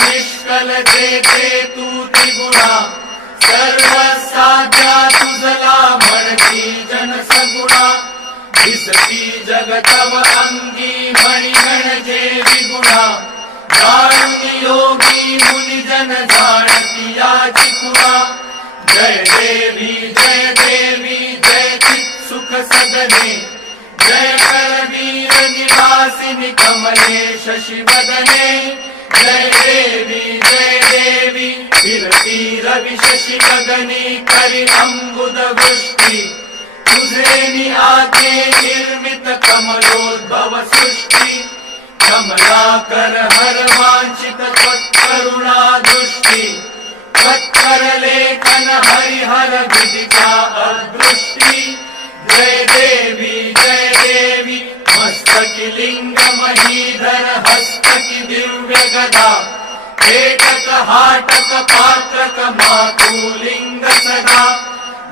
निष्कल जेथे तू त्रिगुणा सर्वसाध्या तुझला म्हणती जन सगुणा दिसती जगतव अंगी मणी म्हणजे विगुणा जाणून योगी मुनिजन जाणती याची खुणा जय देवी जय चित सुख सदने जय करवीर निवासिनी कमले शशिवदने जय देवी फिरती रवि शशि गगनी करी अंबुद वृष्टि तुझे निआते निर्मित कमलोद्भव सृष्टि कमलाकर हर वांछित त्वत्करुणा दृष्टि त्वत्कर लेखन हरिहर विदिता अदृष्टि जय देवी मस्तकी लिंग महीधर हस्तकी दिव्य गदा पेटक हाटक पात्रक मातुलिंग सदा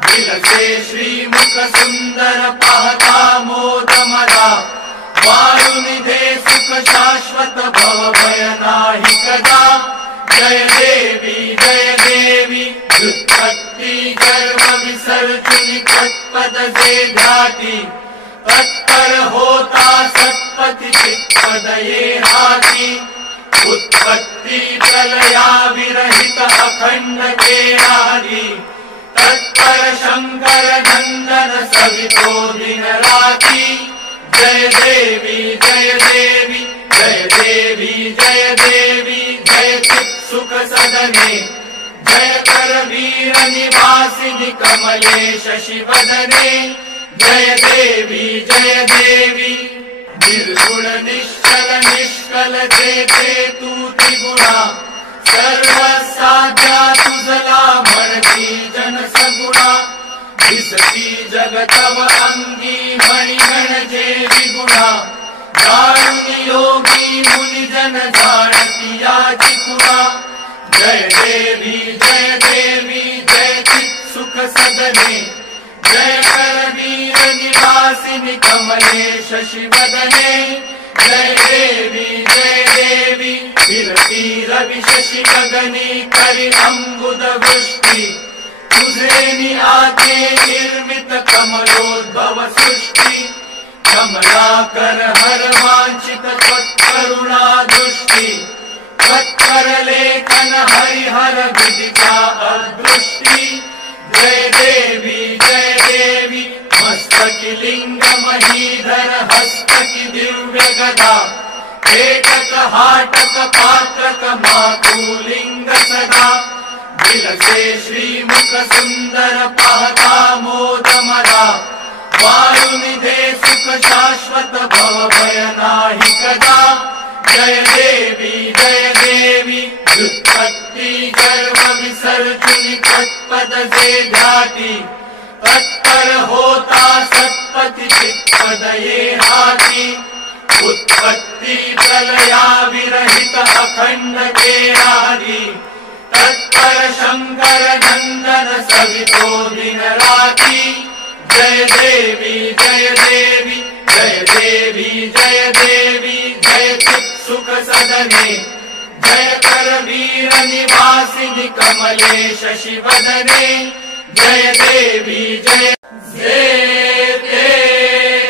दिलसे श्रीमुख सुंदर पाहता मोद मदा वारुनिधे सुख शाश्वत भव भय नाही कदा जय देवी व्युत्पत्ति गर्भ विसर्जनी तत्पद जे ध्याती तत्पर होता सत्पति चित्पद ये हाती उत्पत्ति प्रलया विरहित अखंड केरादि तत्पर शंकर नंदन सवितो दिन राती जय देवी जय चित सुख सदने जय करवीर निवासिनी कमले शशिवदने जय देवी निर्गुण निष्कल जेथे तू त्रिगुणा सर्वसाध्या तुझला म्हणती जन सगुणा दिसती जगतव अंगी मणी म्हणजे विगुणा जाणून योगी मुनिजन जाणती याची खुणा जय देवी जय चित सुख सदने जय करवीर निवासिनी कमले शशिवदने जय देवी फिरती रवि शशि गगनी करी अंबुद वृष्टि तुझे निआते निर्मित कमलोद्भव सृष्टि कमलाकर हर वांछित त्वत्करुणा दृष्टि त्वत्कर लेखन हरिहर विदिता अदृष्टि जय देवी मस्तकी लिंग महीधर हस्तकी दिव्य गदा पेटक हाटक पात्रक मातुलिंग सदा दिलसे श्रीमुख सुंदर पाहता मोद मदा वारुनिधे सुख शाश्वत भव भय नाही कदा जय देवी व्युत्पत्ति गर्भ विसर्जनी तत्पद जे ध्याती तत्पर होता सत्पति चित्पद ये हाती उत्पत्ति प्रलया विरहित अखंड केरादि तत्पर शंकर नंदन सवितो दिन राती जय देवी जय चित सुख सदने जय करवीर निवासिनी कमले शशिवदने जय देवी जेते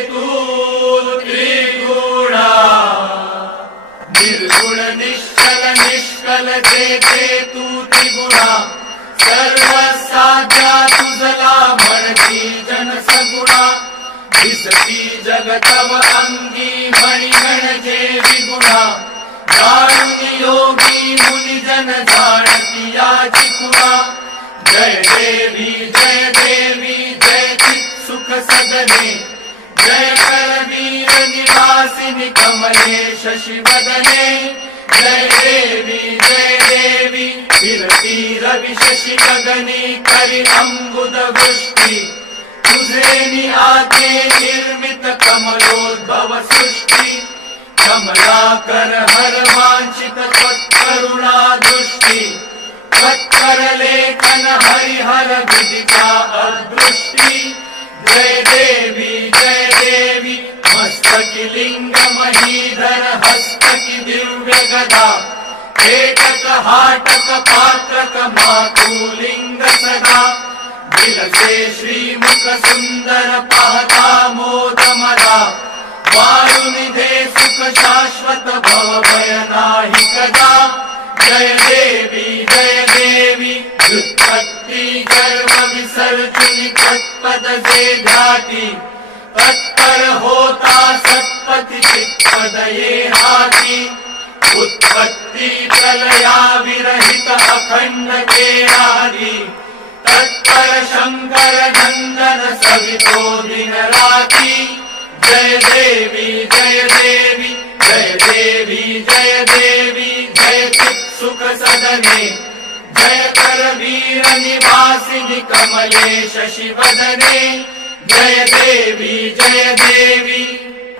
तू त्रिगुणा निर्गुण निष्कल जेथे तू त्रिगुणा सर्वसाध्या तुझला म्हणती जन सगुणा दिसती जगतव अंगी मणी म्हणजे विगुणा जाणून योगी मुनिजन जाणती याची खुणा जय देवी जय चित सुख सदने जय करवीर निवासिनी कमले शशिवदने जय देवी फिरती रवि शशि गगनी करी अंबुद वृष्टि तुझे निआते निर्मित कमलोद्भव सृष्टि कमलाकर हर वांछित त्वत्करुणा दृष्टि त्वत्कर लेखन हरिहर विदिता अदृष्टि जय देवी मस्तकी लिंग महीधर हस्तकी दिव्य गदा पेटक हाटक पात्रक मातुलिंग सदा विलसे श्रीमुख सुंदर पाहता मोद मदा वारुनिधे सुख शाश्वत भव भय नाही कदा जय देवी व्युत्पत्ति गर्व विसर्जुनि तत्पद जे ध्याति तत्पर होता सत्पति चित्पद ये हाति उत्पत्ति प्रलया विरहित अखंड केरादि तत्पर शंकर नंदन सवितो दिन राति जय देवी जय देवी जय देवी जय देवी जय चित् सुख सदने जय कर वीर निवासिनि कमले शशिवदने जय देवी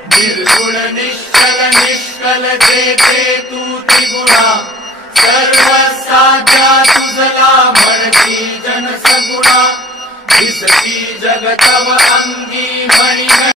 निर्गुण निश्चल निष्कल जे तू त्रिगुणा सर्व साध्या तुझला म्हणती जन सगुणा दिसती जगतव अंगी मणि